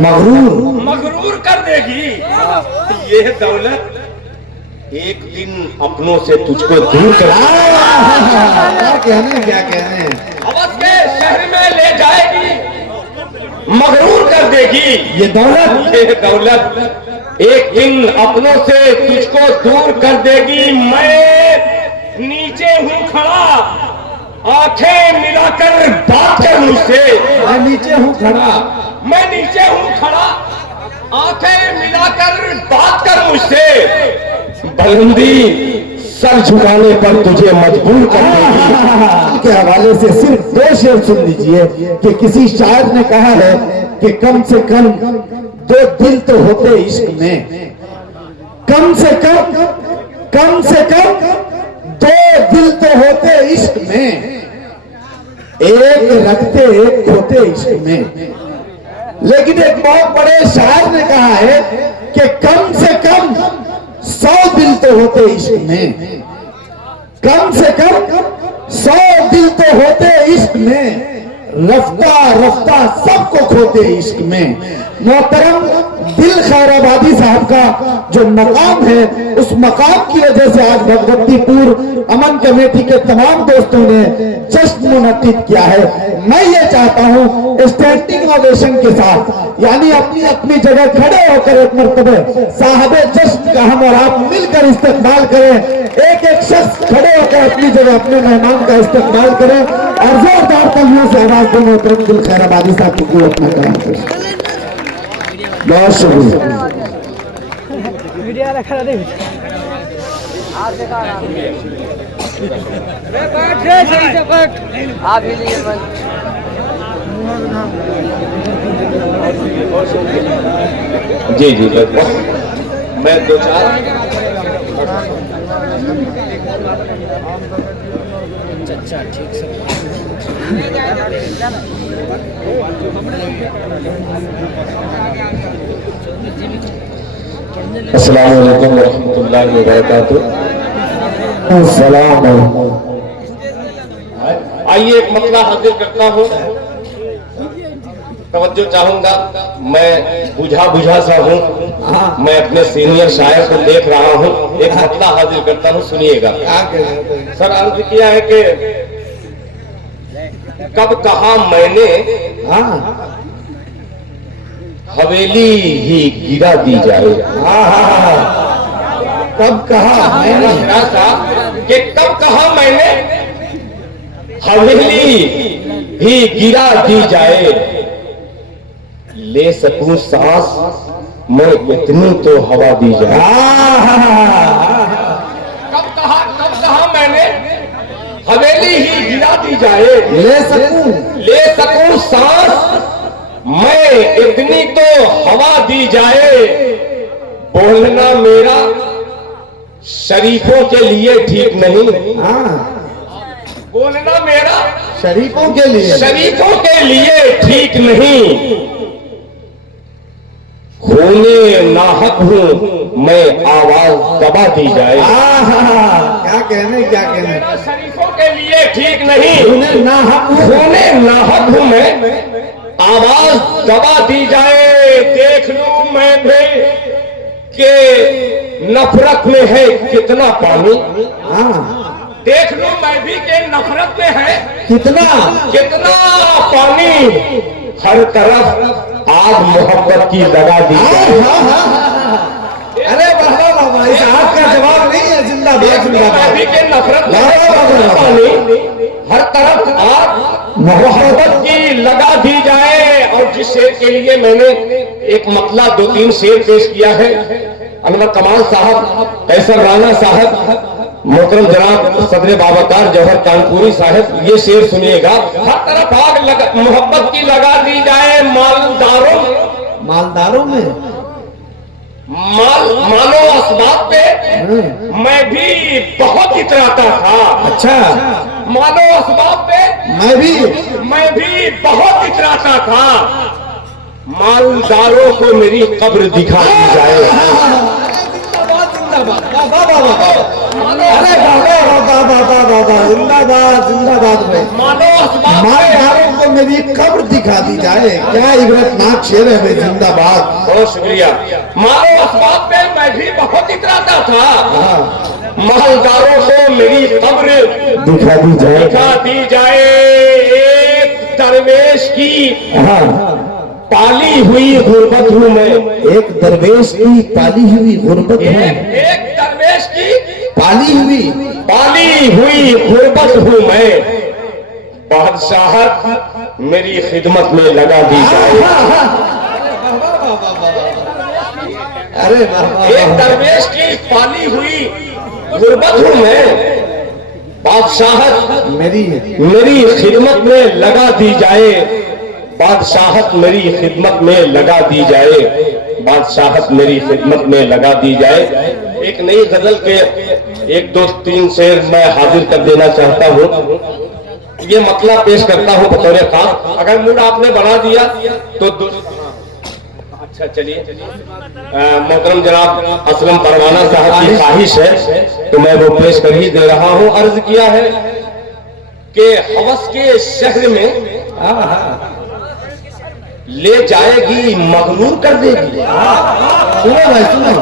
मगरूर कर देगी। ये दौलत एक दिन अपनों से तुझको दूर कर, क्या कहने हवस के शहर में ले जाएगी, मगरूर कर देगी। ये दौलत एक दिन अपनों से तुझको दूर कर देगी। मैं नीचे हूँ खड़ा, आंखें मिलाकर बात कर मुझसे। मैं नीचे हूँ खड़ा, आंखें मिलाकर बात कर मुझसे। बुलंदी सर झुकाने पर तुझे मजबूर कर देगी। के हवाले से सिर्फ 2 शेर सुन लीजिए कि किसी शायर ने कहा है कि कम से कम 2 दिल तो होते इश्क में, कम से कम 2 दिल तो होते इश्क में, एक रखते एक खोते इश्क में। लेकिन एक बहुत बड़े शायर ने कहा है कि कम से कम 100 दिल तो होते इश्क में, कम से कम 100 दिल तो होते इश्क में, रफ्ता रफ्ता सबको खोते इश्क में। मोहतरम दिल खैराबादी साहब का जो मकाम है, उस मकाम की वजह से आज भगवतीपुर अमन कमेटी के तमाम दोस्तों ने जश्न मुनक्किद किया है। मैं ये चाहता हूँ स्टैंडिंग ओवेशन के साथ, यानी अपनी अपनी जगह खड़े होकर एक मरतबे साहबे जश्न का हम और आप मिलकर इस्तेमाल करें। एक एक शख्स खड़े होकर अपनी जगह अपने मेहमान का इस्तेमाल करें और जोरदार तालियों से आवाज दें मोहतरम दिल खैराबादी साहब को अपना कलाम करें। बहुत शुक्रिया। जी जी मैं 2-4 अच्छा ठीक से अस्सलाम वालेकुम रहमतुल्लाहि व बरकातुहू। आइए एक मसला हाजिर करता हूँ, तवज्जो चाहूंगा। मैं बुझा सा हूँ, मैं अपने सीनियर शायर को देख रहा हूँ। एक मसला हाजिर करता हूँ, सुनिएगा। सर अर्ज किया है कि कब कहा मैंने हवेली ही गिरा दी जाए। कब कहा मैंने, कि कब कहा मैंने हवेली ही गिरा दी जाए, ले सकूं सांस मैं इतनी तो हवा दी जाए। कब कहा मैंने हवेली ही गिरा दी जाए, ले सकूं सांस मैं इतनी तो हवा दी जाए। बोलना मेरा शरीफों के लिए ठीक नहीं, बोलना मेरा शरीफों के लिए ठीक नहीं। खूने नाहक हूँ मैं आवाज दबा दी जाए। क्या कहने शरीफों के लिए ठीक नहीं, खूने नाहक हूँ मैं आवाज दबा दी जाए। देख लूं मैं भी के नफरत में है कितना पानी, देख लूं मैं भी के नफरत में है कितना पानी। हर तरफ आग मोहब्बत की लगा दी जाए। अरे बाबा इस आग का जवाब नहीं है, जिंदाबाद मैं भी के नफरत में है पानी, हर तरफ आग मोहब्बत की लगा दी जाए। और जिस शेर के लिए मैंने एक मतला 2-3 शेर पेश किया है, अनवर कमाल साहब, कैसर राना साहब, मोहतरम जनाब सदर बाबाकार जौहर कानपुरी साहब, ये शेर सुनिएगा। हर तरफ आग मोहब्बत की लगा दी जाए। मालदारों में मानो असबाब पे मैं भी बहुत इतराता था। अच्छा, मानो असबाब पे मैं भी बहुत इतराता था। मालदारों को मेरी कब्र दिखा दी जाए। जिंदाबाद भाई। मानो मालदारों को मेरी मेरी कब्र दिखा दी जाए। क्या इबरतनाक शेर है भाई, जिंदाबाद। बहुत शुक्रिया। मारो असबाब पे मैं भी बहुत इतराता था, मालदारों को मेरी कब्र दिखा दी जाए। दिखा दी जाए। एक दरवेश की पाली हुई गुर्बत हूँ मैं, एक दरवेश की पाली हुई गुर्बत है, एक दरवेश की पाली हुई गुर्बत हूँ मैं, बादशाहत मेरी खिदमत में लगा दी जाए। अरे एक दरवेश की पाली हुई गुर्बत हूँ मैं, बादशाहत मेरी खिदमत में लगा दी जाए। बादशाहत मेरी खिदमत में लगा दी जाए। बादशाहत मेरी खिदमत में लगा दी जाए। एक नई गजल के 1 2 3 शेर मैं हाजिर कर देना चाहता हूँ। ये मतलब पेश करता हूँ बतौर खास। अगर मूड आपने बना दिया तो अच्छा चलिए। मोहतरम जनाब असलम परवाना साहब की ख्वाहिश है तो मैं वो पेश कर ही दे रहा हूँ। अर्ज किया है कि हवस के शहर में ले जाएगी, मगरूर कर देगी। सुनो भाई सुनो,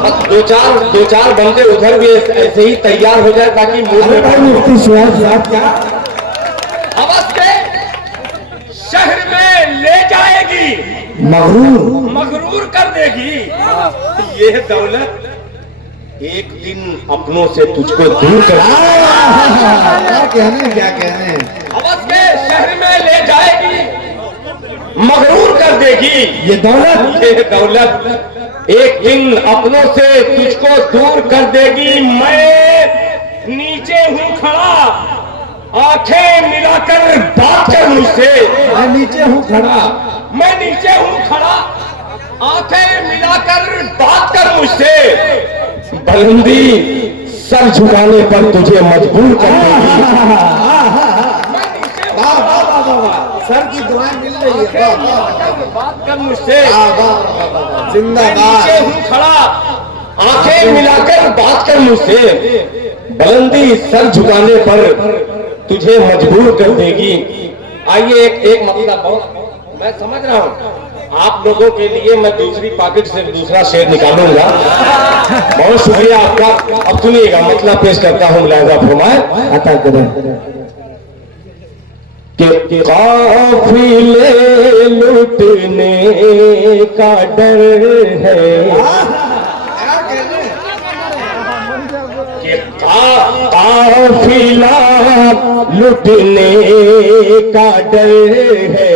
दो चार बंदे उधर भी ऐसे ही तैयार हो जाए ताकि मुफ्ती सुहाग साहब क्या हवस के शहर में ले जाएगी, मगरूर कर देगी। ये दौलत एक दिन अपनों से तुझको दूर कर क्या कहने हवस के शहर में ले जाएगी, मगरूर कर देगी। ये दौलत एक दिन अपनों से तुझको दूर कर देगी। मैं नीचे हूँ खड़ा, आंखें मिलाकर बात कर मुझसे। मैं नीचे हूँ खड़ा, आंखें मिलाकर बात कर मुझसे। बुलंदी सर झुकाने पर तुझे मजबूर कर देगी। सर की दुआएं मिल रही है। बात कर मुझसे। जिंदाबाद। नीचे हूँ खड़ा, आंखें मिलाकर बात कर मुझसे। बुलंदी सर झुकाने पर तुझे मजबूर कर देगी। आइए एक मतलब बहुत मैं समझ रहा हूँ आप लोगों के लिए मैं दूसरी पॉकेट से दूसरा शेर निकालूंगा। बहुत शुक्रिया आपका। अब सुनिएगा मतलब पेश करता हूँ, मुलाहिजा फरमाए। अता करें कि काफिले लुटने का डर है, कि काफिला लुटने का डर है,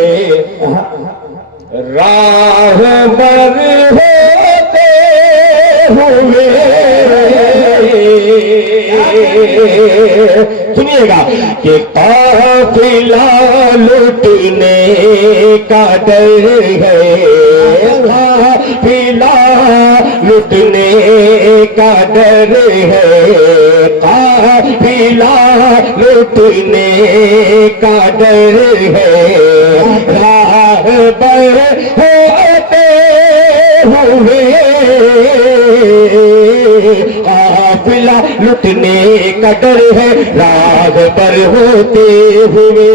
राहबर होते हुए। सुनिएगा कि काफिला लुटने का डर है, काफिला लुटने का डर है, काफिला लुटने का डर है, राहबर होते हुए। काफिला लुटने का डर है, राहबर होते हुए,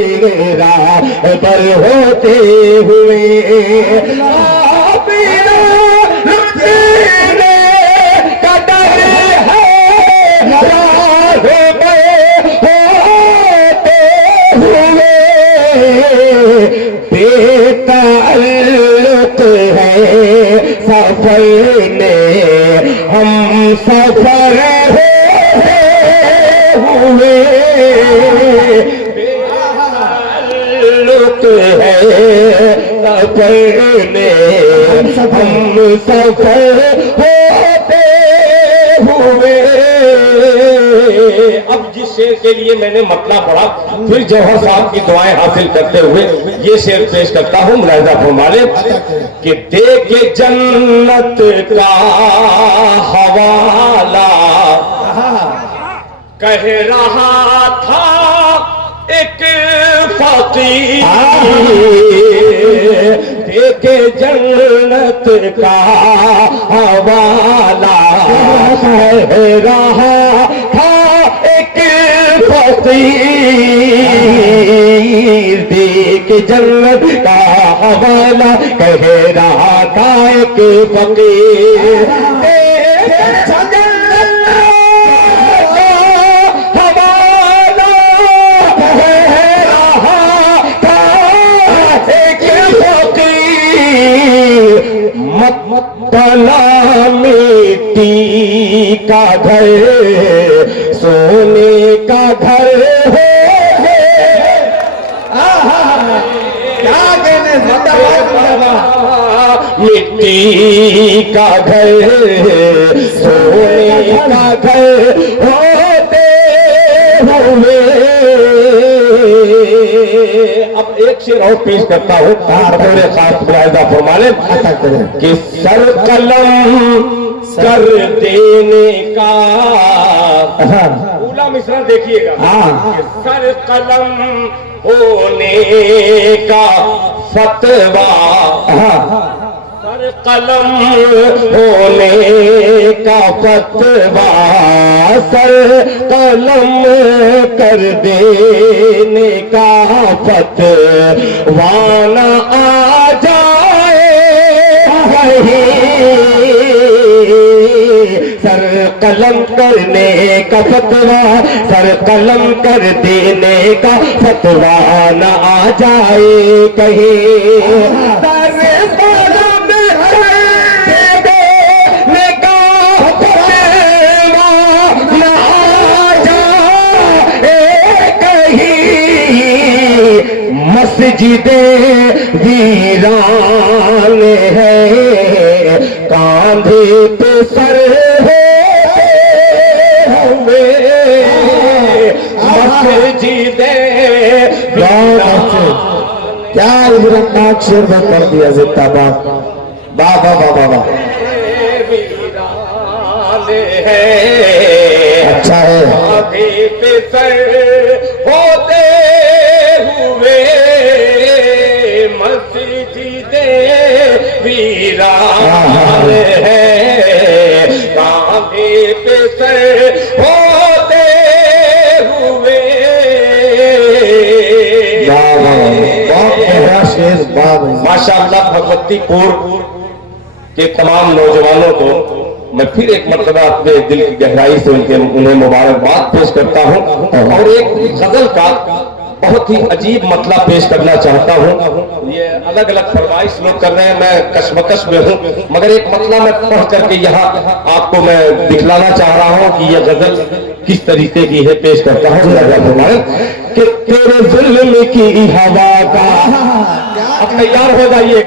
राहबर होते हुए। काफिला लुटने का डर है, राहबर होते हुए। बेताल्लुक है सफर ने, हम सफर हुए। बेताल्लुक है सफर ने, हम सफर होते हुए। अब जिस शेर के लिए मैंने मतला पढ़ा, फिर जौहर साहब की दुआएं हासिल करते हुए ये शेर पेश करता हूँ, मुलाहिजा फरमाए। कि दे के जन्नत का हवाला कह रहा था एक फकीर, दे के जन्नत का हवाला कह रहा था एक फकीर, दे की जन्नत का हवाला कह रहा था एक फकीर। मत्तला मिट्टी का घर सोने का घर है। क्या कहने मिट्टी का घर सोने का घर होते हुए। अब एक शेर और पेश करता हूँ मेरे खास मुलाहिजा फरमाने कि सर कलम कर देने का पूरा मिश्रण देखिएगा। कि सर कलम होने का फतवा, सर कलम होने का फतवा सर कलम कर देने का फतवा न आ जाए कहीं। सर कलम करने का फतवा सर कलम कर देने का फतवा न आ जाए कहीं। सर कलम कर देने का फतवा न आ जाए कहीं। मस्जिदे वीरान है कांधे पे सर हुए। मस्जिदे क्या इजरनाक शेर में कर दिया जिंदाबाद। बाबा बाबा बाबा वीरान है अच्छा है। कांधे पे सर होते हुए। मस्जिदे वीरान है कांधे पे सर होते हुए। बहुत गहरा शेर बाब है। माशाअल्लाह भगवतीपुर के तमाम नौजवानों को मैं फिर एक मरतबा अपने दिल की गहराई से उन्हें मुबारकबाद पेश करता हूँ और एक गजल का बहुत ही अजीब मतलब पेश करना चाहता हूँ। ये अलग अलग फरमाइश लोग कर रहे हैं, मैं कशमकश में हूँ, मगर एक मतलब मैं पढ़ करके यहाँ आपको मैं दिखलाना चाह रहा हूँ कि ये गजल किस तरीके की है। पेश करता हूँ कि तेरे जुल्म की हवा का। अब तैयार हो जाइए।